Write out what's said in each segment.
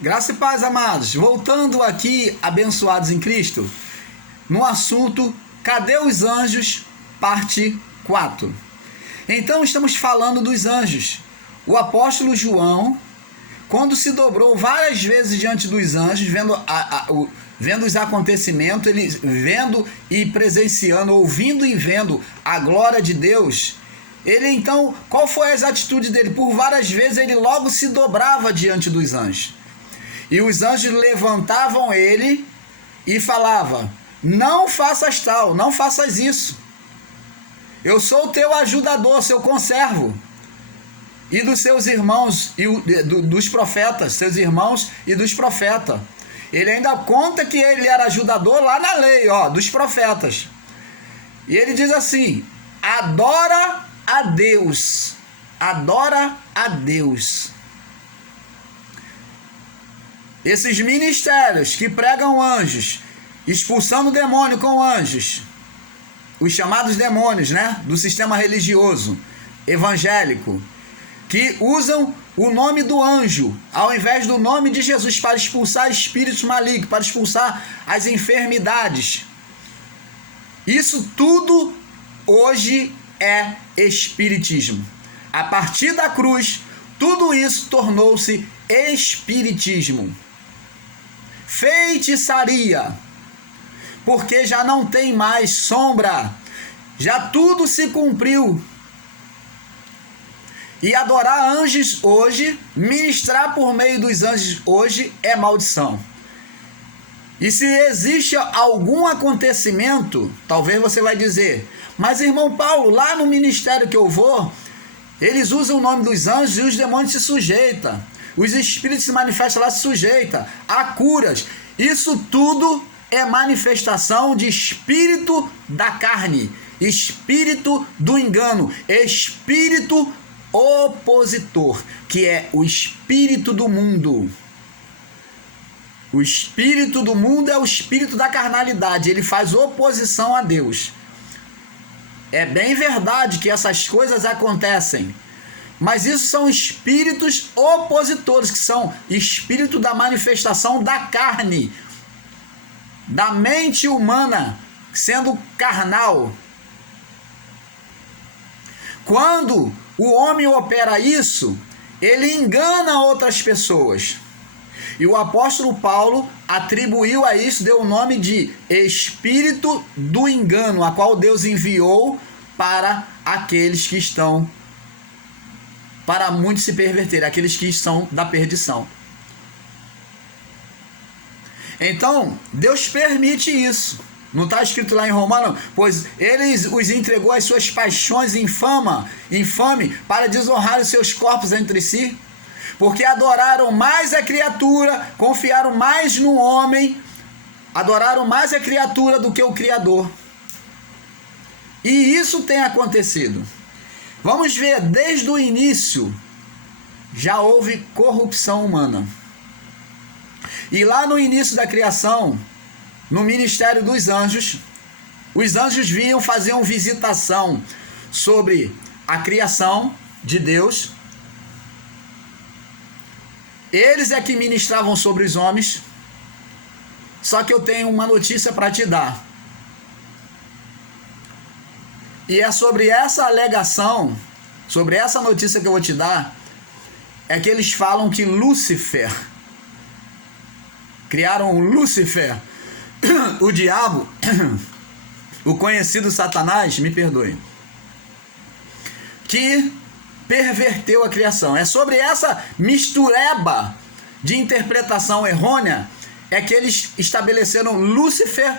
Graça e paz, amados. Voltando aqui, abençoados em Cristo, no assunto Cadê os Anjos? Parte 4. Então, estamos falando dos anjos. O apóstolo João, quando se dobrou várias vezes diante dos anjos, vendo os acontecimentos, ele vendo e presenciando, ouvindo e vendo a glória de Deus, ele então, qual foi as atitudes dele? Por várias vezes ele logo se dobrava diante dos anjos. E os anjos levantavam ele e falavam: não faças tal, não faças isso. Eu sou o teu ajudador, seu conservo. E dos seus irmãos, e dos profetas, seus irmãos e dos profetas. Ele ainda conta que ele era ajudador lá na lei, dos profetas. E ele diz assim: adora a Deus. Adora a Deus. Esses ministérios que pregam anjos, expulsando demônio com anjos, os chamados demônios, do sistema religioso, evangélico, que usam o nome do anjo, ao invés do nome de Jesus, para expulsar espíritos malignos, para expulsar as enfermidades. Isso tudo hoje é espiritismo. A partir da cruz, tudo isso tornou-se espiritismo. Feitiçaria, porque já não tem mais sombra, já tudo se cumpriu. E adorar anjos hoje, ministrar por meio dos anjos hoje, é maldição. E se existe algum acontecimento, talvez você vai dizer: mas irmão Paulo, lá no ministério que eu vou, eles usam o nome dos anjos e os demônios se sujeitam. Os espíritos se manifestam lá, se sujeitam. Há curas. Isso tudo é manifestação de espírito da carne, espírito do engano, espírito opositor, que é o espírito do mundo. O espírito do mundo é o espírito da carnalidade, ele faz oposição a Deus. É bem verdade que essas coisas acontecem, mas isso são espíritos opositores, que são espírito da manifestação da carne, da mente humana, sendo carnal. Quando o homem opera isso, ele engana outras pessoas. E o apóstolo Paulo atribuiu a isso, deu o nome de espírito do engano, a qual Deus enviou para aqueles que estão, para muitos se perverterem, aqueles que são da perdição. Então, Deus permite isso. Não está escrito lá em Romanos? Pois ele os entregou às suas paixões infame para desonrar os seus corpos entre si. Porque adoraram mais a criatura, confiaram mais no homem, adoraram mais a criatura do que o Criador. E isso tem acontecido. Vamos ver, desde o início, já houve corrupção humana. E lá no início da criação, no ministério dos anjos, os anjos faziam visitação sobre a criação de Deus. Eles é que ministravam sobre os homens. Só que eu tenho uma notícia para te dar. E é sobre essa alegação, sobre essa notícia que eu vou te dar, é que eles falam que Lúcifer, criaram o Lúcifer, o diabo, o conhecido Satanás, me perdoe, que perverteu a criação. É sobre essa mistureba de interpretação errônea é que eles estabeleceram Lúcifer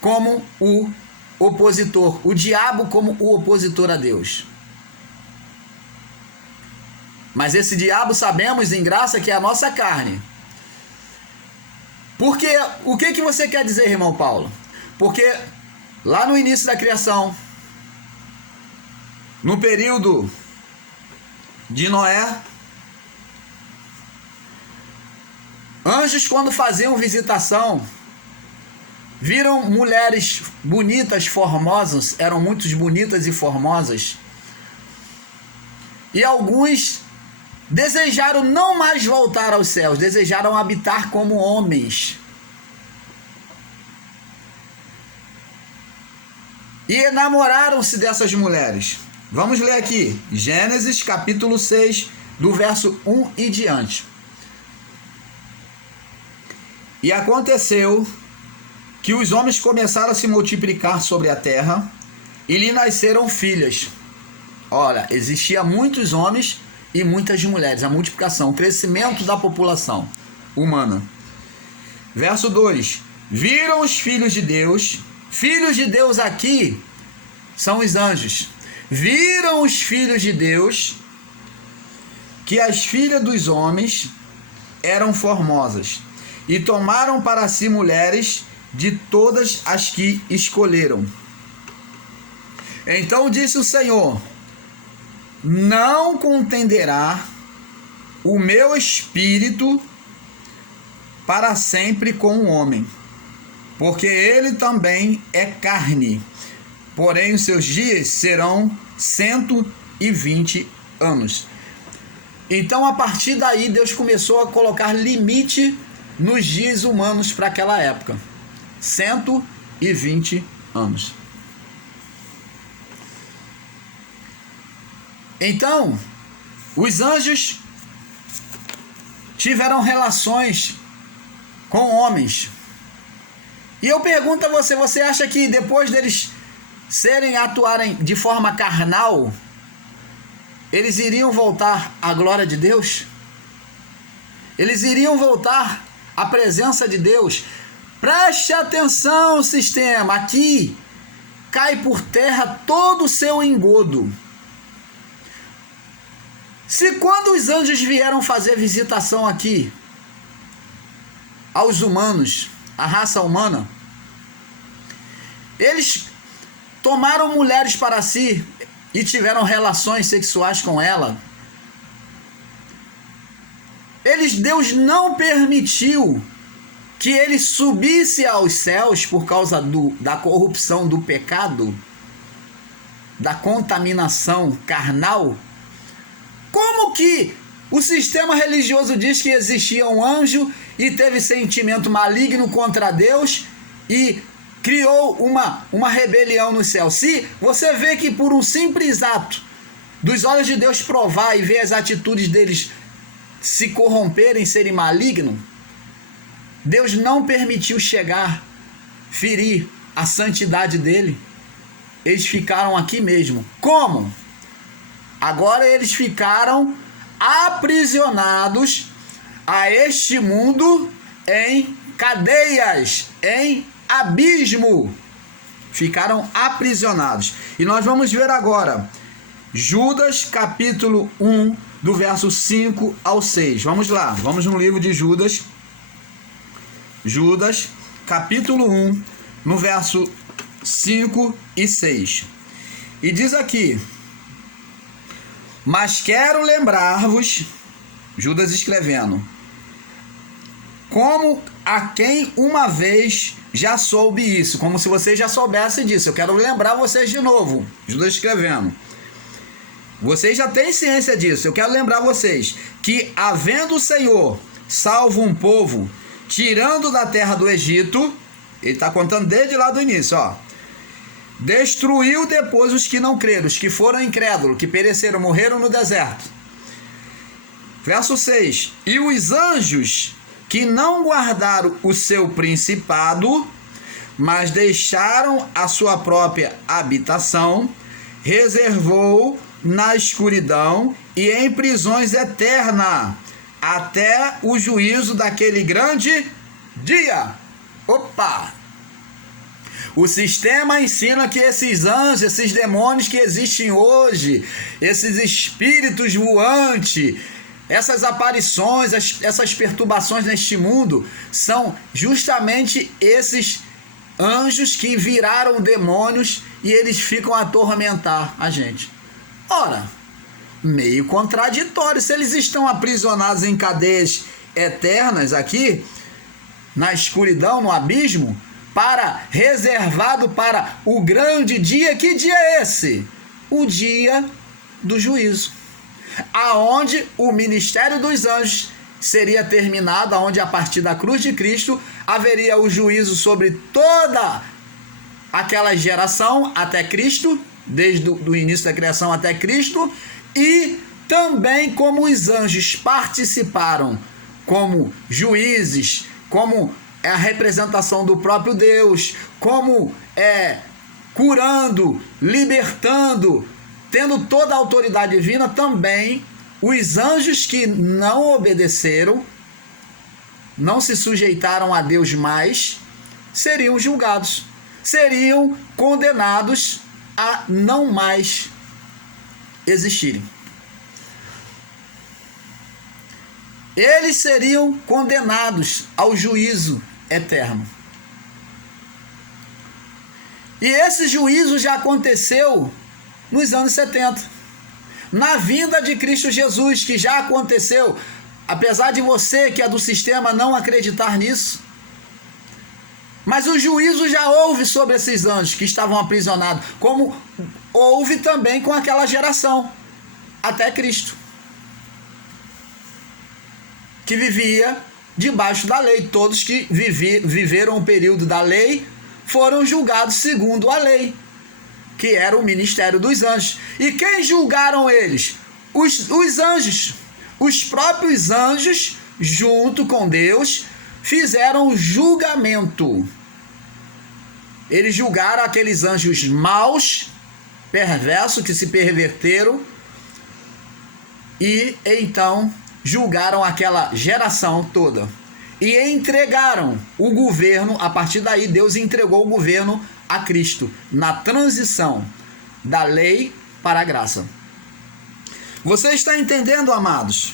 como o opositor, o diabo como o opositor a Deus. Mas esse diabo, sabemos em graça, que é a nossa carne. Porque o que você quer dizer, irmão Paulo? Porque lá no início da criação, no período de Noé, anjos, quando faziam visitação, viram mulheres bonitas, formosas, eram muito bonitas e formosas, e alguns desejaram não mais voltar aos céus, desejaram habitar como homens. E enamoraram-se dessas mulheres. Vamos ler aqui, Gênesis capítulo 6, do verso 1 e diante. E aconteceu que os homens começaram a se multiplicar sobre a terra, e lhe nasceram filhas. Olha, existia muitos homens e muitas mulheres, a multiplicação, o crescimento da população humana. Verso 2: viram os filhos de Deus aqui são os anjos, viram os filhos de Deus que as filhas dos homens eram formosas, e tomaram para si mulheres de todas as que escolheram. Então disse o Senhor: não contenderá o meu espírito para sempre com o homem, porque ele também é carne, porém os seus dias serão 120 anos. Então, a partir daí, Deus começou a colocar limite nos dias humanos para aquela época. 120 anos. Então, os anjos tiveram relações com homens. E eu pergunto a você, você acha que depois deles atuarem de forma carnal, eles iriam voltar à glória de Deus? Eles iriam voltar à presença de Deus? Preste atenção, sistema, aqui cai por terra todo o seu engodo. Se quando os anjos vieram fazer visitação aqui aos humanos, a raça humana, eles tomaram mulheres para si e tiveram relações sexuais com ela, Deus não permitiu que ele subisse aos céus por causa da corrupção, do pecado, da contaminação carnal. Como que o sistema religioso diz que existia um anjo e teve sentimento maligno contra Deus e criou uma rebelião no céu? Se você vê que por um simples ato dos olhos de Deus provar e ver as atitudes deles se corromperem, serem malignos, Deus não permitiu ferir a santidade dele. Eles ficaram aqui mesmo. Como? Agora eles ficaram aprisionados a este mundo em cadeias, em abismo. Ficaram aprisionados. E nós vamos ver agora Judas capítulo 1, do verso 5 ao 6. Vamos lá, vamos no livro de Judas. Judas capítulo 1, no verso 5 e 6. E diz aqui: mas quero lembrar-vos, Judas escrevendo, como a quem uma vez já soube isso, como se vocês já soubessem disso. Eu quero lembrar vocês de novo, Judas escrevendo. Vocês já têm ciência disso. Eu quero lembrar vocês que, havendo o Senhor salvo um povo, tirando da terra do Egito, ele está contando desde lá do início, ó, destruiu depois os que não creram, os que foram incrédulos, que pereceram, morreram no deserto. Verso 6: e os anjos que não guardaram o seu principado, mas deixaram a sua própria habitação, reservou na escuridão e em prisões eternas, até o juízo daquele grande dia. Opa! O sistema ensina que esses anjos, esses demônios que existem hoje, esses espíritos voantes, essas aparições, essas perturbações neste mundo, são justamente esses anjos que viraram demônios e eles ficam a atormentar a gente. Ora, meio contraditório. Se eles estão aprisionados em cadeias eternas aqui, na escuridão, no abismo, reservado para o grande dia. Que dia é esse? O dia do juízo. aonde o ministério dos anjos seria terminado, aonde a partir da cruz de Cristo haveria o juízo sobre toda aquela geração até Cristo, desde o início da criação até Cristo, e também como os anjos participaram como juízes, como a representação do próprio Deus, como curando, libertando, tendo toda a autoridade divina, também os anjos que não obedeceram, não se sujeitaram a Deus mais, seriam julgados, seriam condenados a não mais existirem. Eles seriam condenados ao juízo eterno. E esse juízo já aconteceu nos anos 70. Na vinda de Cristo Jesus, que já aconteceu, apesar de você que é do sistema não acreditar nisso, mas o juízo já houve sobre esses anjos que estavam aprisionados, como houve também com aquela geração, até Cristo, que vivia debaixo da lei. Todos que viveram o período da lei foram julgados segundo a lei, que era o ministério dos anjos. E quem julgaram eles? Os anjos. Os próprios anjos, junto com Deus, fizeram o julgamento. Eles julgaram aqueles anjos maus, perversos, que se perverteram, e então julgaram aquela geração toda e entregaram o governo. A partir daí, Deus entregou o governo a Cristo, na transição da lei para a graça. Você está entendendo, amados?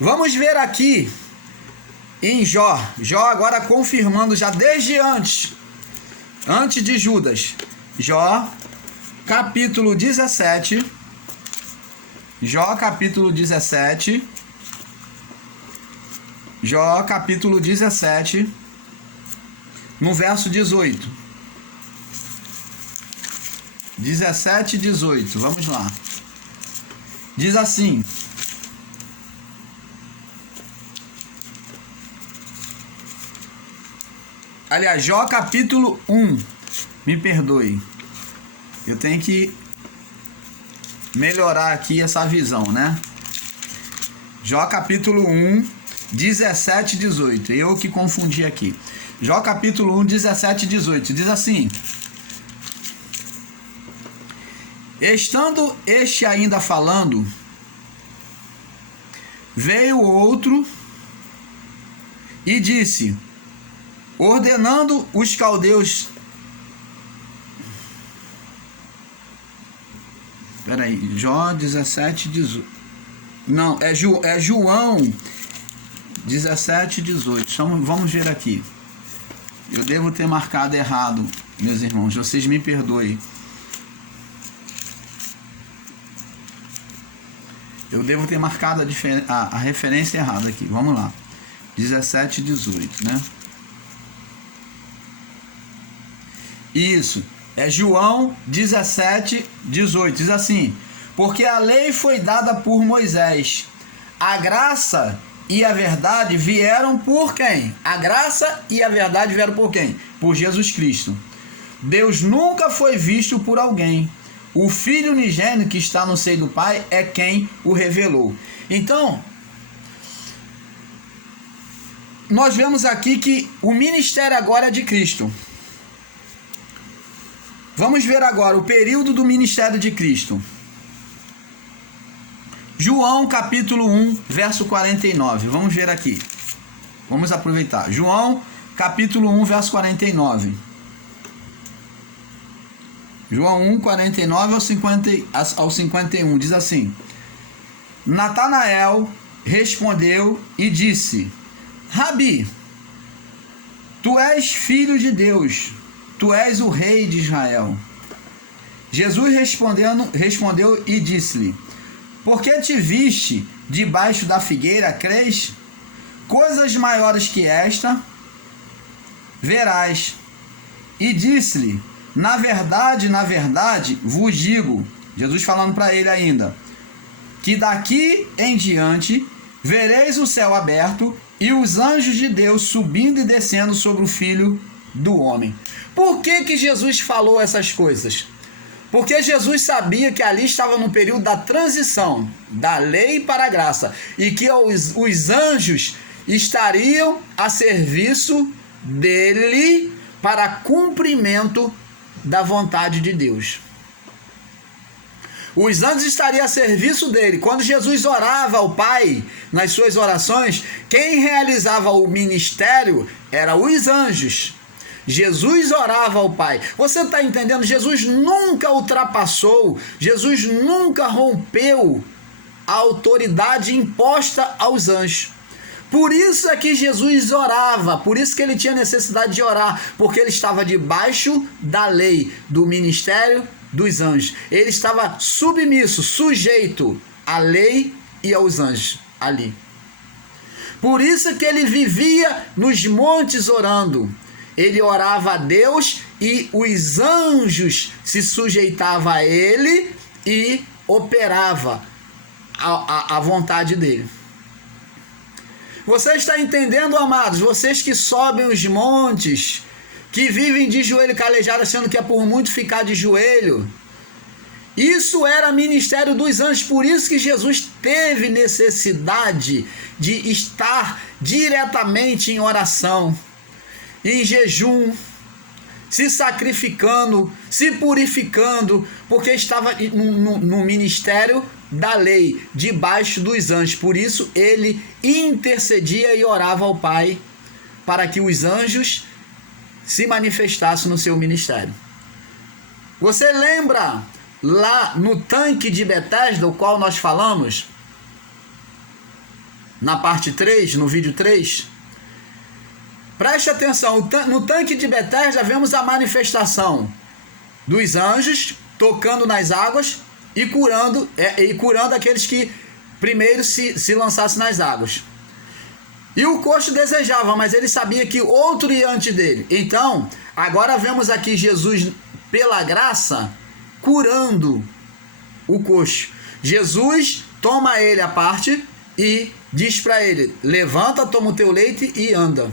Vamos ver aqui em Jó agora confirmando já desde antes de Judas. Jó capítulo 17. Jó capítulo 17. Jó capítulo 17, no verso 18. 17 e 18, vamos lá. Diz assim: aliás, Jó capítulo 1, me perdoe, eu tenho que melhorar aqui essa visão, né? Jó capítulo 1, 17 e 18, eu que confundi aqui. Jó capítulo 1, 17 e 18, diz assim: estando este ainda falando, veio outro e disse, ordenando os caldeus. Peraí, Jó 17, 18. Não, é João 17, 18. Então, vamos ver aqui. Eu devo ter marcado errado, meus irmãos. Vocês me perdoem. Eu devo ter marcado a referência errada aqui. Vamos lá. 17, 18, né? Isso. É João 17, 18. Diz assim: porque a lei foi dada por Moisés. A graça e a verdade vieram por quem? A graça e a verdade vieram por quem? Por Jesus Cristo. Deus nunca foi visto por alguém. O Filho unigênito que está no seio do Pai é quem o revelou. Então, nós vemos aqui que o ministério agora é de Cristo. Vamos ver agora o período do ministério de Cristo. João capítulo 1, verso 49. Vamos ver aqui. Vamos aproveitar. João capítulo 1, verso 49. João 1, 49 ao 51. Diz assim: Natanael respondeu e disse: Rabi, tu és filho de Deus, tu és o rei de Israel. Jesus respondeu e disse-lhe: por que te viste debaixo da figueira, crês? Coisas maiores que esta verás. E disse-lhe: na verdade, vos digo, Jesus falando para ele ainda, que daqui em diante vereis o céu aberto e os anjos de Deus subindo e descendo sobre o Filho do Homem. Por que Jesus falou essas coisas? Porque Jesus sabia que ali estava no período da transição da lei para a graça e que os anjos estariam a serviço dele para cumprimento da vontade de Deus. Os anjos estariam a serviço dele. Quando Jesus orava ao Pai, nas suas orações, quem realizava o ministério eram os anjos. Jesus orava ao Pai. Você está entendendo? Jesus nunca ultrapassou, Jesus nunca rompeu a autoridade imposta aos anjos. Por isso é que Jesus orava, por isso que ele tinha necessidade de orar, porque ele estava debaixo da lei, do ministério dos anjos. Ele estava submisso, sujeito à lei e aos anjos ali. Por isso que ele vivia nos montes orando. Ele orava a Deus e os anjos se sujeitavam a ele e operava a vontade dele. Você está entendendo, amados? Vocês que sobem os montes, que vivem de joelho calejado, achando que é por muito ficar de joelho. Isso era ministério dos anjos, por isso que Jesus teve necessidade de estar diretamente em oração, em jejum, se sacrificando, se purificando, porque estava no ministério da lei, debaixo dos anjos. Por isso ele intercedia e orava ao Pai para que os anjos se manifestassem no seu ministério. Você lembra lá no tanque de Betesda, o qual nós falamos na parte 3, no vídeo 3? Preste atenção, no tanque de Betesda vemos a manifestação dos anjos tocando nas águas e curando aqueles que primeiro se lançassem nas águas. E o coxo desejava, mas ele sabia que outro ia antes dele. Então, agora vemos aqui Jesus, pela graça, curando o coxo. Jesus toma ele à parte e diz para ele: levanta, toma o teu leite e anda.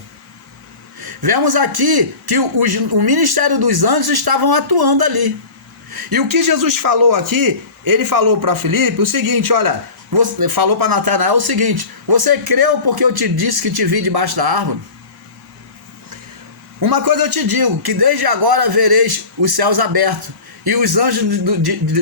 Vemos aqui que o ministério dos anjos estavam atuando ali. E o que Jesus falou aqui, ele falou para Filipe o seguinte: olha, falou para Natanael o seguinte: você creu porque eu te disse que te vi debaixo da árvore? Uma coisa eu te digo, que desde agora vereis os céus abertos e os anjos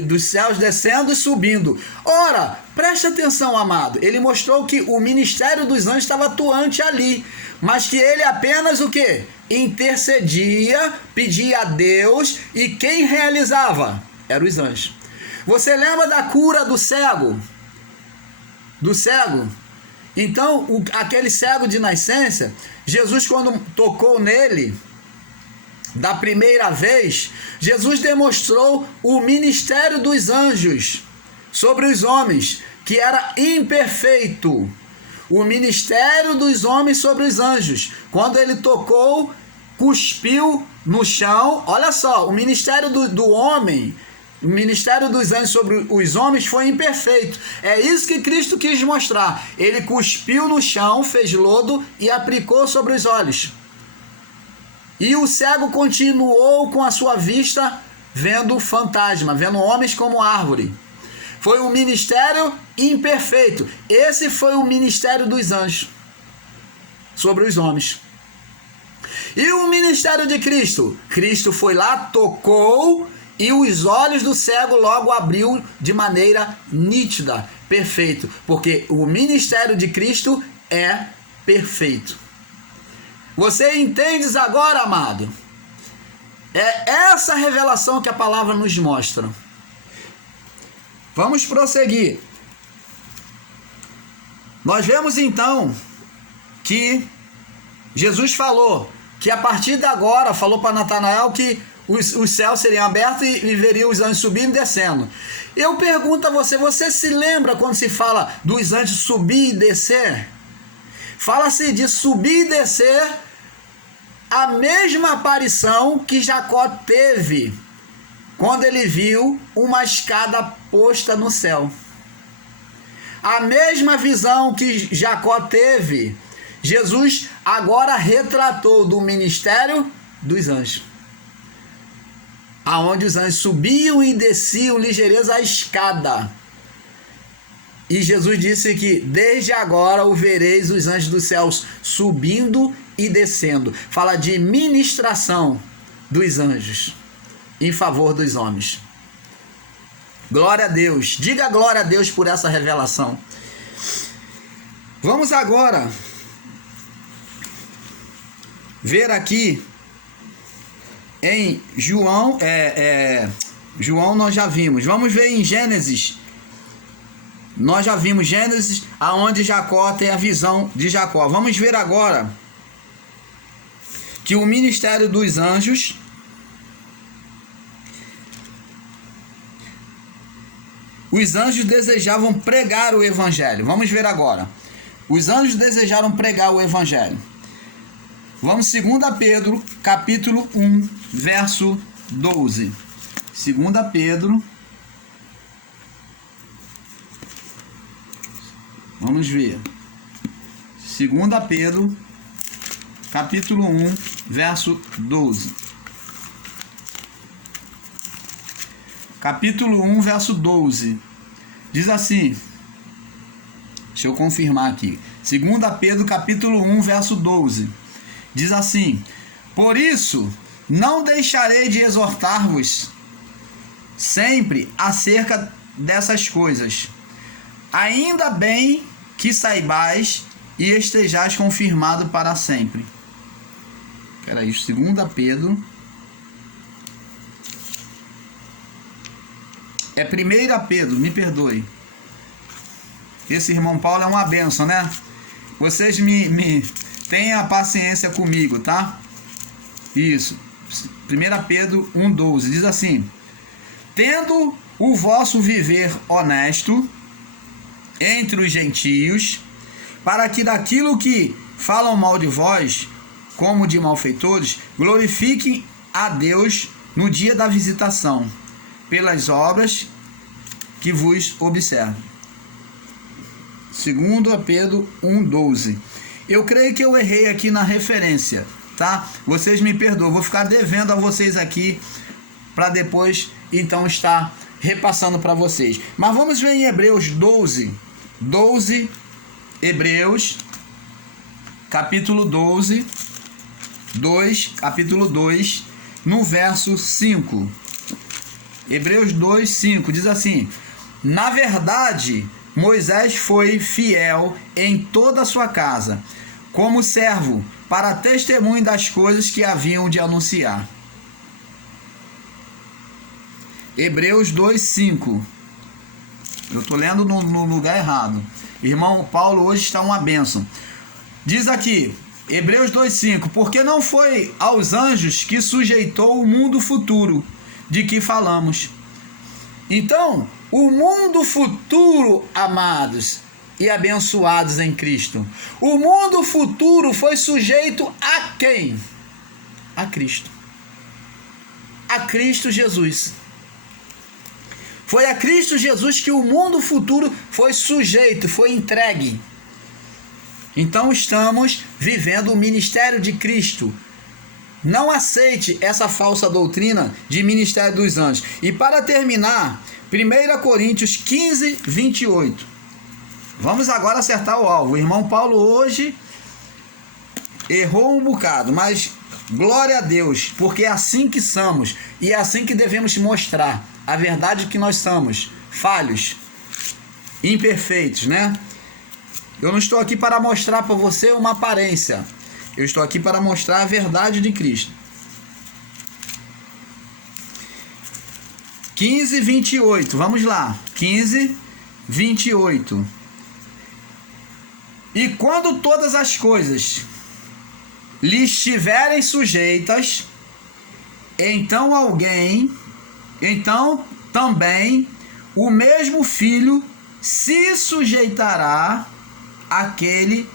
dos céus descendo e subindo. Ora, preste atenção, amado. Ele mostrou que o ministério dos anjos estava atuante ali, mas que ele apenas o quê? Intercedia, pedia a Deus, e quem realizava? Eram os anjos. Você lembra da cura do cego? Do cego? Então, aquele cego de nascença, Jesus, quando tocou nele da primeira vez, Jesus demonstrou o ministério dos anjos sobre os homens, que era imperfeito. O ministério dos homens sobre os anjos. Quando ele tocou, cuspiu no chão. Olha só, o ministério do homem, o ministério dos anjos sobre os homens foi imperfeito. É isso que Cristo quis mostrar. Ele cuspiu no chão, fez lodo e aplicou sobre os olhos. E o cego continuou com a sua vista vendo fantasma, vendo homens como árvore. Foi um ministério imperfeito. Esse foi o ministério dos anjos sobre os homens. E o ministério de Cristo? Cristo foi lá, tocou, e os olhos do cego logo abriu de maneira nítida, perfeito. Porque o ministério de Cristo é perfeito. Você entende agora, amado? É essa revelação que a palavra nos mostra. Vamos prosseguir. Nós vemos então que Jesus falou que a partir de agora, falou para Natanael que os céus seriam abertos e veriam os anjos subindo e descendo. Eu pergunto a você, você se lembra quando se fala dos anjos subir e descer? Fala-se de subir e descer, a mesma aparição que Jacó teve quando ele viu uma escada posta no céu. A mesma visão que Jacó teve, Jesus agora retratou do ministério dos anjos. Aonde os anjos subiam e desciam ligeireza a escada. E Jesus disse que desde agora o vereis os anjos dos céus subindo e descendo. Fala de ministração dos anjos em favor dos homens. Glória a Deus. Diga glória a Deus por essa revelação. Vamos agora ver aqui em João. João nós já vimos. Vamos ver em Gênesis. Nós já vimos Gênesis, aonde Jacó tem a visão de Jacó. Vamos ver agora que o ministério dos anjos, os anjos desejavam pregar o evangelho. Vamos ver agora. Os anjos desejaram pregar o evangelho. Vamos 2 Pedro, capítulo 1, verso 12. 2 Pedro. Vamos ver. 2 Pedro, capítulo 1, verso 12. Capítulo 1, verso 12. Diz assim. Deixa eu confirmar aqui. 2 Pedro, capítulo 1, verso 12. Diz assim: por isso, não deixarei de exortar-vos sempre acerca dessas coisas, ainda bem que saibais e estejais confirmado para sempre. Espera aí, 2 Pedro. É 1 Pedro, me perdoe. Esse irmão Paulo é uma bênção, né? Vocês tenham paciência comigo, tá? Isso. 1 Pedro 1,12 diz assim: tendo o vosso viver honesto entre os gentios, para que daquilo que falam mal de vós, como de malfeitores, glorifiquem a Deus no dia da visitação, pelas obras que vos observam. 2 Pedro 1,12. Eu creio que eu errei aqui na referência, tá? Vocês me perdoam, vou ficar devendo a vocês aqui para depois então estar repassando para vocês. Mas vamos ver em Hebreus 12, Hebreus, capítulo 12, capítulo 2, no verso 5. Hebreus 2, 5 diz assim: na verdade, Moisés foi fiel em toda a sua casa, como servo, para testemunho das coisas que haviam de anunciar. Hebreus 2, 5. Eu estou lendo no lugar errado. Irmão Paulo hoje está uma bênção. Diz aqui, Hebreus 2, 5. Porque não foi aos anjos que sujeitou o mundo futuro de que falamos. Então, o mundo futuro, amados e abençoados em Cristo, o mundo futuro foi sujeito a quem? A Cristo. A Cristo Jesus. Foi a Cristo Jesus que o mundo futuro foi sujeito, foi entregue. Então estamos vivendo o ministério de Cristo. Não aceite essa falsa doutrina de ministério dos anjos. E para terminar, 1 Coríntios 15, 28. Vamos agora acertar o alvo. O irmão Paulo hoje errou um bocado, mas glória a Deus, porque é assim que somos e é assim que devemos mostrar a verdade que nós somos, falhos, imperfeitos, né? Eu não estou aqui para mostrar para você uma aparência. Eu estou aqui para mostrar a verdade de Cristo. 15, 28. Vamos lá. 15, 28. E quando todas as coisas lhe estiverem sujeitas, então também o mesmo filho se sujeitará àquele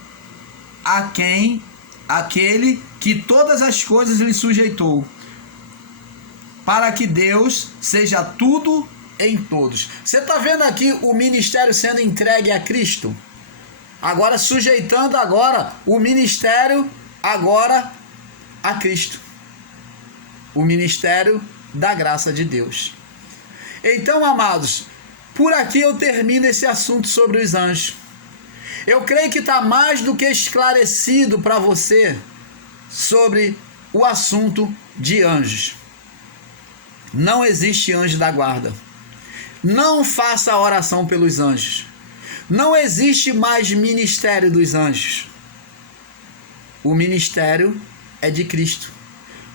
que todas as coisas lhe sujeitou, para que Deus seja tudo em todos. Você está vendo aqui o ministério sendo entregue a Cristo? Agora sujeitando agora o ministério agora a Cristo. O ministério da graça de Deus. Então, amados, por aqui eu termino esse assunto sobre os anjos. Eu creio que está mais do que esclarecido para você sobre o assunto de anjos. Não existe anjo da guarda. Não faça oração pelos anjos. Não existe mais ministério dos anjos. O ministério é de Cristo.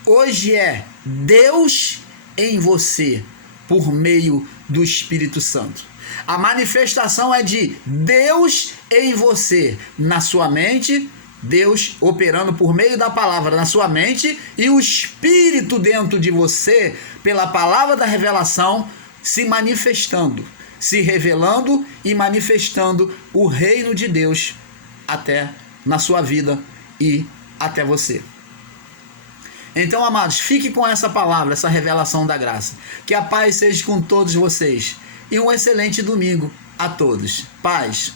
Hoje é Deus em você, por meio do Espírito Santo. A manifestação é de Deus em você, na sua mente, Deus operando por meio da palavra na sua mente, e o Espírito dentro de você, pela palavra da revelação, se manifestando, se revelando e manifestando o reino de Deus até na sua vida e até você. Então, amados, fique com essa palavra, essa revelação da graça. Que a paz seja com todos vocês. E um excelente domingo a todos. Paz.